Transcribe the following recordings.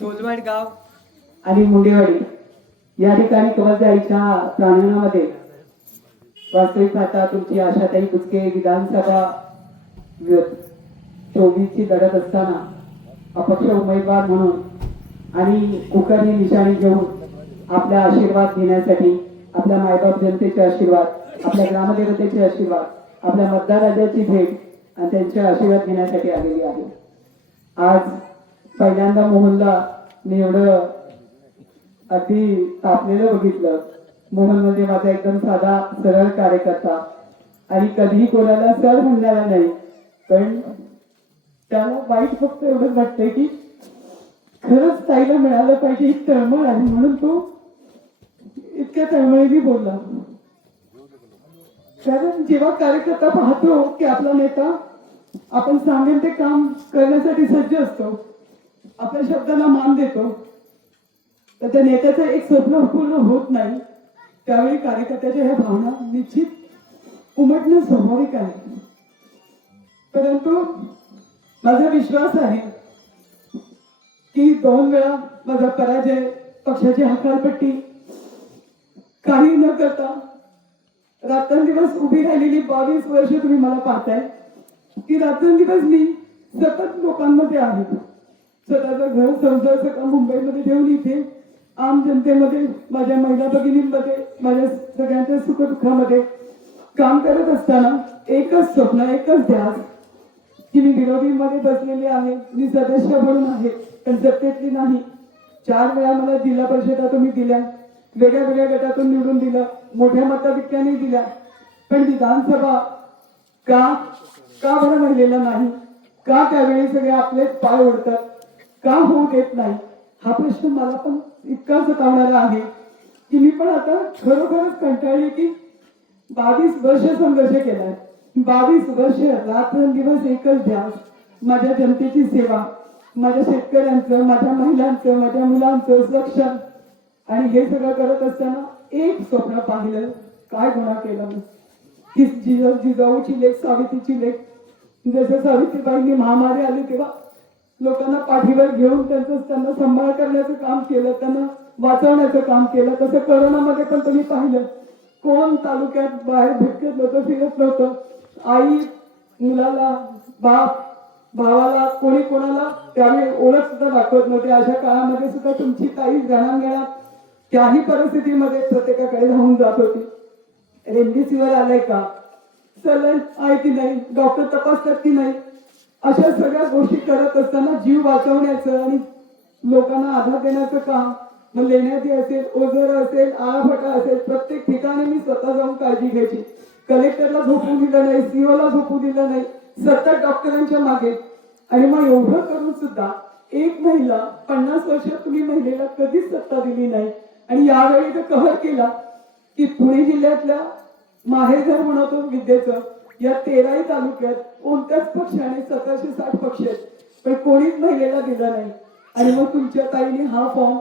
धोलवाड गाव. आणि मुंडेवाडी. या ठिकाणी कवचाईच्या प्रांगणामध्ये वास्तविक पाहता तुमची आशाताई कुचके विधानसभा चोवीसची लढत असताना अपक्ष उमेदवार म्हणून आणि कुकरणी निशाणी घेऊन आपला आशीर्वाद घेण्यासाठी आपल्या मायबाप जनतेचे आशीर्वाद आपल्या ग्रामदेवतेचे आशीर्वाद आपल्या मतदाराजाची भेट आणि त्यांचे आशीर्वाद घेण्यासाठी आलेली आहे. आज पहिल्यांदा मोहनला मी एवढं अगदी तापलेलं बघितलं. मोहन म्हणजे माझा एकदम साधा सरळ कार्यकर्ता. आणि कधीही कोणाला सर म्हणणारा नाही. पण त्याला वाईट फक्त एवढंच वाटतंय की खरंच ताईला मिळालं पाहिजे ही तळमळ आहे म्हणून तो इतक्या तळमळीने बोलला. कारण जेव्हा कार्यकर्ता पाहतो की आपला नेता आपण सांगेल ते काम करण्यासाठी सज्ज असतो. आपल्या शब्दाला मान देतो. तर त्या नेत्याचं एक स्वप्न पूर्ण होत नाही. त्यावेळी कार्यकर्त्याच्या ह्या भावना निश्चित उमटणं स्वाभाविक आहे. परंतु माझा विश्वास आहे की दोन वेळा माझा पराजय पक्षाची हकालपट्टी काही न करता रात्रंदिवस उभी राहिलेली बावीस वर्ष तुम्ही मला पाहताय. की रात्रंदिवस मी सतत लोकांमध्ये आहे. स्वतःचं घर संसार सगळं मुंबईमध्ये ठेवून इथे. आम जनतेमध्ये माझ्या महिला भगिनींमध्ये माझ्या सगळ्यांच्या सुखदुःखामध्ये काम करत असताना एकच स्वप्न एकच ध्यास की मी विरोधीमध्ये बसलेली आहे मी सदस्य म्हणून आहे पण सत्तेतली नाही. चार वेळा मला जिल्हा परिषदा तुम्ही दिल्या वेगळ्या वेगळ्या गटातून निवडून दिलं मोठ्या मताधिक्याने दिल्या. पण विधानसभा का का बरं राहिलेलं नाही? का त्यावेळी सगळे आपलेच पाय ओढतात? का होऊ देत नाही? हा प्रश्न मला पण इतका सतावणारा आहे की मी पण आता खरोखरच कंटाळली की बावीस वर्ष संघर्ष केलाय. बावीस वर्ष रात्रंदिवस एकच ध्यास. माझ्या जनतेची सेवा माझ्या शेतकऱ्यांचं माझ्या महिलांचं माझ्या मुलांचं रक्षण आणि हे सगळं करत असताना एक स्वप्न पाहिलं. काय गुन्हा केला मी? की जिजाऊची लेख सावित्रीची लेख. जसं सावित्रीबाईंनी महामारी आली तेव्हा लोकांना पाठीवर घेऊन त्यांचं त्यांना सांभाळ करण्याचं काम केलं त्यांना वाचवण्याचं काम केलं. तसं करोनामध्ये पण तुम्ही पाहिलं. कोण तालुक्यात बाहेर भटकत नव्हतं फिरत नव्हतं. आई मुलाला बाप भावाला कोणी कोणाला त्यावेळी ओळख सुद्धा दाखवत नव्हते. अशा काळामध्ये सुद्धा तुमची काही गणांगणात त्याही परिस्थितीमध्ये प्रत्येकाकडे राहून जात होती. रेमडेसिवीर आलंय का? सलन आहे की नाही? डॉक्टर तपासतात की नाही? अशा सगळ्या गोष्टी करत असताना जीव वाचवण्याचं आणि लोकांना आधार देण्याचं काम मग लेण्याची असेल ओझर असेल आळाफटा असेल प्रत्येक ठिकाणी मी स्वतः जाऊन काळजी घ्यायची. कलेक्टरला झोपू दिलं नाही सीओला झोपू दिलं नाही सतत डॉक्टरांच्या मागे. आणि मग एवढं करून सुद्धा एक महिला पन्नास वर्षात तुम्ही महिलेला कधीच सत्ता दिली नाही. आणि यावेळी तर कव्हर केला की पुणे जिल्ह्यातल्या माहेरघर म्हणतो विद्येचं या तेराही तालुक्यात कोणत्याच पक्षाने सतराशे साठ पक्ष आहेत. पण कोणीच महिलेला दिला नाही. आणि मग तुमच्या ताईने हा फॉर्म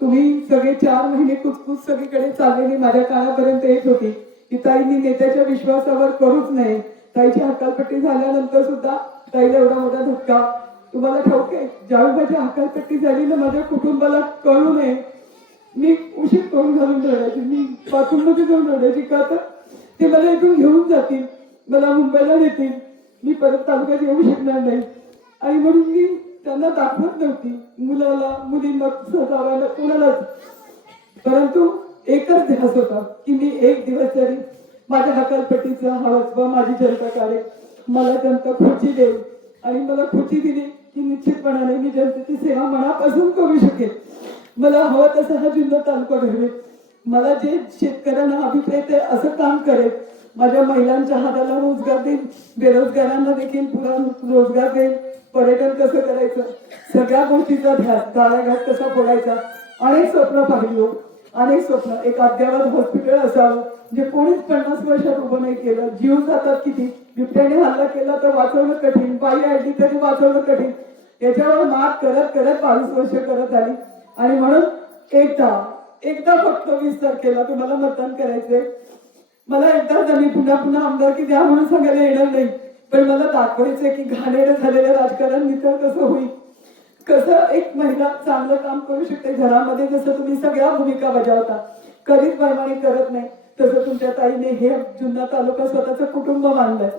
तुम्ही सगळे चार महिने कुचकुच सगळीकडे चाललेली माझ्या काळापर्यंत येत होती. की ताईंनी नेत्याच्या विश्वासावर करूच नाही. ताईची हकालपट्टी झाल्यानंतर सुद्धा ताईला एवढा मोठा धक्का. तुम्हाला ठाऊक आहे ज्यावेळी माझी हकालपट्टी झाली ना माझ्या कुटुंबाला कळू नये. मी उशीर करून घालून रडायची. मी बाथरूम जाऊन रडायची. का तर ते मला इथून घेऊन जातील. मला मुंबईला नेतील मी परत तालुक्यात येऊ शकणार नाही. आणि म्हणून मी त्यांना दाखवत नव्हती. मुलाला मुलींना सजावायला कोणालाच. परंतु एकच ध्यास होता की मी एक दिवस तरी माझ्या हकालपट्टीचा हा व माझी जनता काढे मला जनता खुर्ची देईल आणि मला खुर्ची दिली की निश्चितपणाने मी जनतेची सेवा मनापासून करू शकेल मला हवं तसं हा जिल्हा तालुका घडवेल. मला जे शेतकऱ्यांना अभिप्रेत आहे असं काम करेल माझ्या महिलांच्या हाताला रोजगार देईन. बेरोजगारांना देखील पुरा रोजगार देईन. पर्यटन कसं करायचं? सगळ्या गोष्टीचा ध्यास गाळाघाट कसा फोडायचा? अनेक स्वप्न पाहिली हो. अनेक स्वप्न. एक अद्यावत हॉस्पिटल असावं जे कोणीच पन्नास वर्षात उभं नाही केलं. जीव जातात किती? बिबट्याने हल्ला केला तर वाचवणं कठीण. बाई आली तरी वाचवणं कठीण. याच्यावर मात करत करत बावीस वर्ष करत आली. आणि म्हणून एकदा एकदा फक्त वीस तारखेला तुम्हाला मतदान करायचंय. मला एकदा त्यांनी पुन्हा पुन्हा आमदारकी द्या म्हणून सांगायला येणार नाही पण मला दाखवायचंय की घाणेरं झालेलं राजकारण नितळ कसं होईल? कसं एक महिला चांगलं काम करू शकते? घरामध्ये जसं तुम्ही सगळ्या भूमिका बजावता कधीच प्रमाणे करत नाही. तसं तुमच्या ताईने हे जुन्ना तालुका स्वतःचं कुटुंब मानलंय.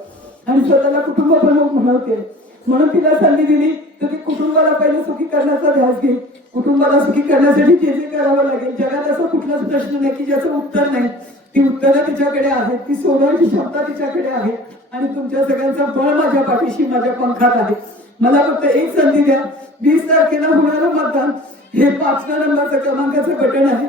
आणि स्वतःला कुटुंब प्रमुख म्हणवते. म्हणून तिला संधी दिली तर ती कुटुंबाला पहिले सुखी करण्याचा ध्यास घेईल. कुटुंबाला सुखी करण्यासाठी जे जे करावं लागेल. जगात असा कुठलाच प्रश्न नाही की ज्याचं उत्तर नाही. ती उत्तरं तिच्याकडे आहेत ती सोडवण्याची क्षमता तिच्याकडे आहे आणि तुमच्या सगळ्यांचा बळ माझ्या पाठीशी माझ्या पंखात आहे. मला फक्त एक संधी द्या. वीस तारखेला होणारं मतदान हे पाचव्या नंबरचं क्रमांकाचं बटन आहे.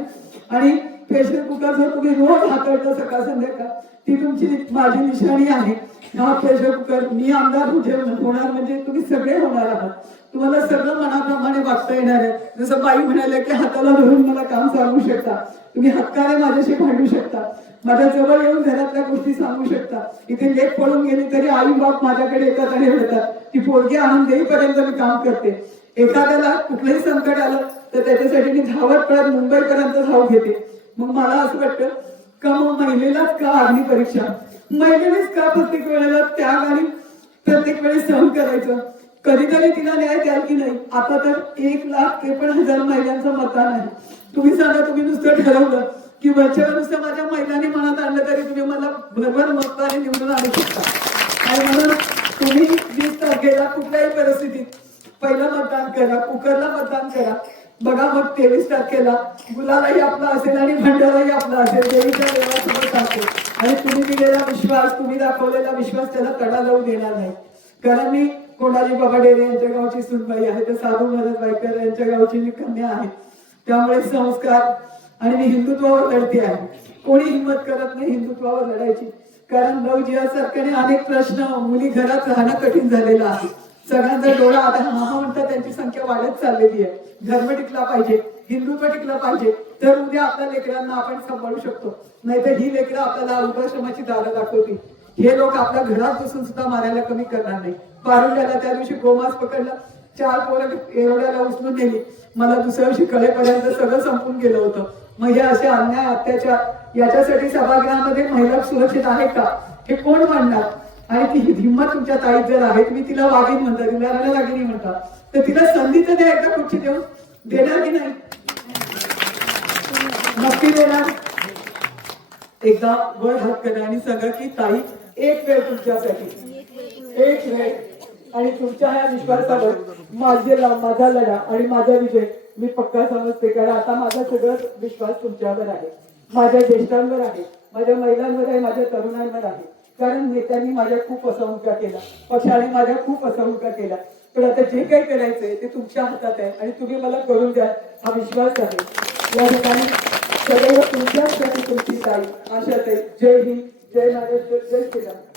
आणि प्रेशर कुकर जर तुम्ही रोज हाताळता सकाळ संध्याकाळ ती तुमची माझी निशाणी आहे. हा प्रेशर कुकर मी आमदार होणार म्हणजे तुम्ही सगळे होणार आहात. तुम्हाला सगळं मनाप्रमाणे वागता येणार आहे. जसं बाई म्हणाल्या की हाताला धरून मला काम सांगू शकता. तुम्ही हक्काने माझ्याशी भांडू शकता. माझ्या जवळ येऊन घरातल्या गोष्टी सांगू शकता. इथे लेख पडून गेली तरी आई बाप माझ्याकडे येतात आणि म्हणतात की पोरगी आणून देईपर्यंत मी काम करते. एखाद्याला कुठलंही संकट आलं तर त्याच्यासाठी मी धावत पळत मुंबईपर्यंत धाव घेते. मग मला असं वाटतं का मग महिलेलाच का आधी परीक्षा? महिलेनेच का प्रत्येक वेळेला त्याग आणि प्रत्येक वेळेस सहन करायचं? कधीतरी तिला न्याय द्याल की नाही? आता तर एक लाख त्रेपन्न हजार महिलांचं मतदान आहे. तुम्ही सांगा तुम्ही नुसतं ठरवलं की वरच्या नुसतं माझ्या महिलांनी मनात आणलं तरी तुम्ही मला भरभर मतदाने निवडून आणू शकता. आणि म्हणून तुम्ही वीस तारखेला कुठल्याही परिस्थितीत पहिलं मतदान करा कुकरला मतदान करा. बघा मग तेवीस तारखेला गुलालाही आपला असेल आणि भंडाराही आपला असेल देवीच्या देवासमोर असेल आणि तुम्ही दिलेला विश्वास तुम्ही दाखवलेला विश्वास त्याला तडा जाऊ देणार नाही. कारण मी कोणाली बाबा डेरे यांच्या गावची सुनबाई आहे तर साधू महाराज बायकर यांच्या गावची मी कन्या आहे. त्यामुळे संस्कार आणि मी हिंदुत्वावर लढते आहे. कोणी हिंमत करत नाही हिंदुत्वावर लढायची. कारण नवजीवासारख्याने अनेक प्रश्न मुली घरात राहणं कठीण झालेलं आहे. सगळ्यांचा डोळा आता मामा म्हणतात त्यांची संख्या वाढत चाललेली आहे. धर्म टिकला पाहिजे हिंदुत्व टिकलं पाहिजे तर उद्या आपल्या लेकरांना आपण सांभाळू शकतो. नाहीतर ही लेकरं आपल्याला वृद्धाश्रमाची दारं दाखवतील. हे लोक आपल्या घरात बसून सुद्धा मारायला कमी करणार नाही. पारुंड्याला त्या दिवशी गोमास पकडला. चार पोरं एवढ्याला उचलून नेली. मला दुसऱ्या दिवशी कळेपर्यंत सगळं संपून गेलं होतं. मग हे असे अन्याय अत्याचार याच्यासाठी सभागृहामध्ये महिला सुरक्षित आहे का? हे कोण मांडणार आणि ती हिंमत तुमच्या ताईत जर आहे तुम्ही तिला वागेन म्हणता तिला रणलागिनी म्हणता. तर तिला संधी तर द्या एकदा खुर्ची देऊन देणार की नाही? नक्की देणार. एकदा वर हात करा आणि सांगा की ताई एक वेळ तुमच्यासाठी. एक वेळ. आणि तुमच्या ह्या विश्वासावर माझे माझा लढा आणि माझा विजय मी पक्का समजते कारण आता माझा सगळं विश्वास तुमच्यावर आहे. माझ्या ज्येष्ठांवर आहे माझ्या महिलांवर आहे माझ्या तरुणांवर आहे. कारण नेत्यांनी माझ्या खूप फसवणुका केला. पक्षाने माझ्या खूप फसवणुका केल्या पण आता जे काही करायचंय ते तुमच्या हातात आहे आणि तुम्ही मला करून द्या हा विश्वास आहे. या ठिकाणी सदैव तुमच्याच तुमची ताई अशा ते जय हिंद. जय महाराष्ट्र. जय श्रीराम.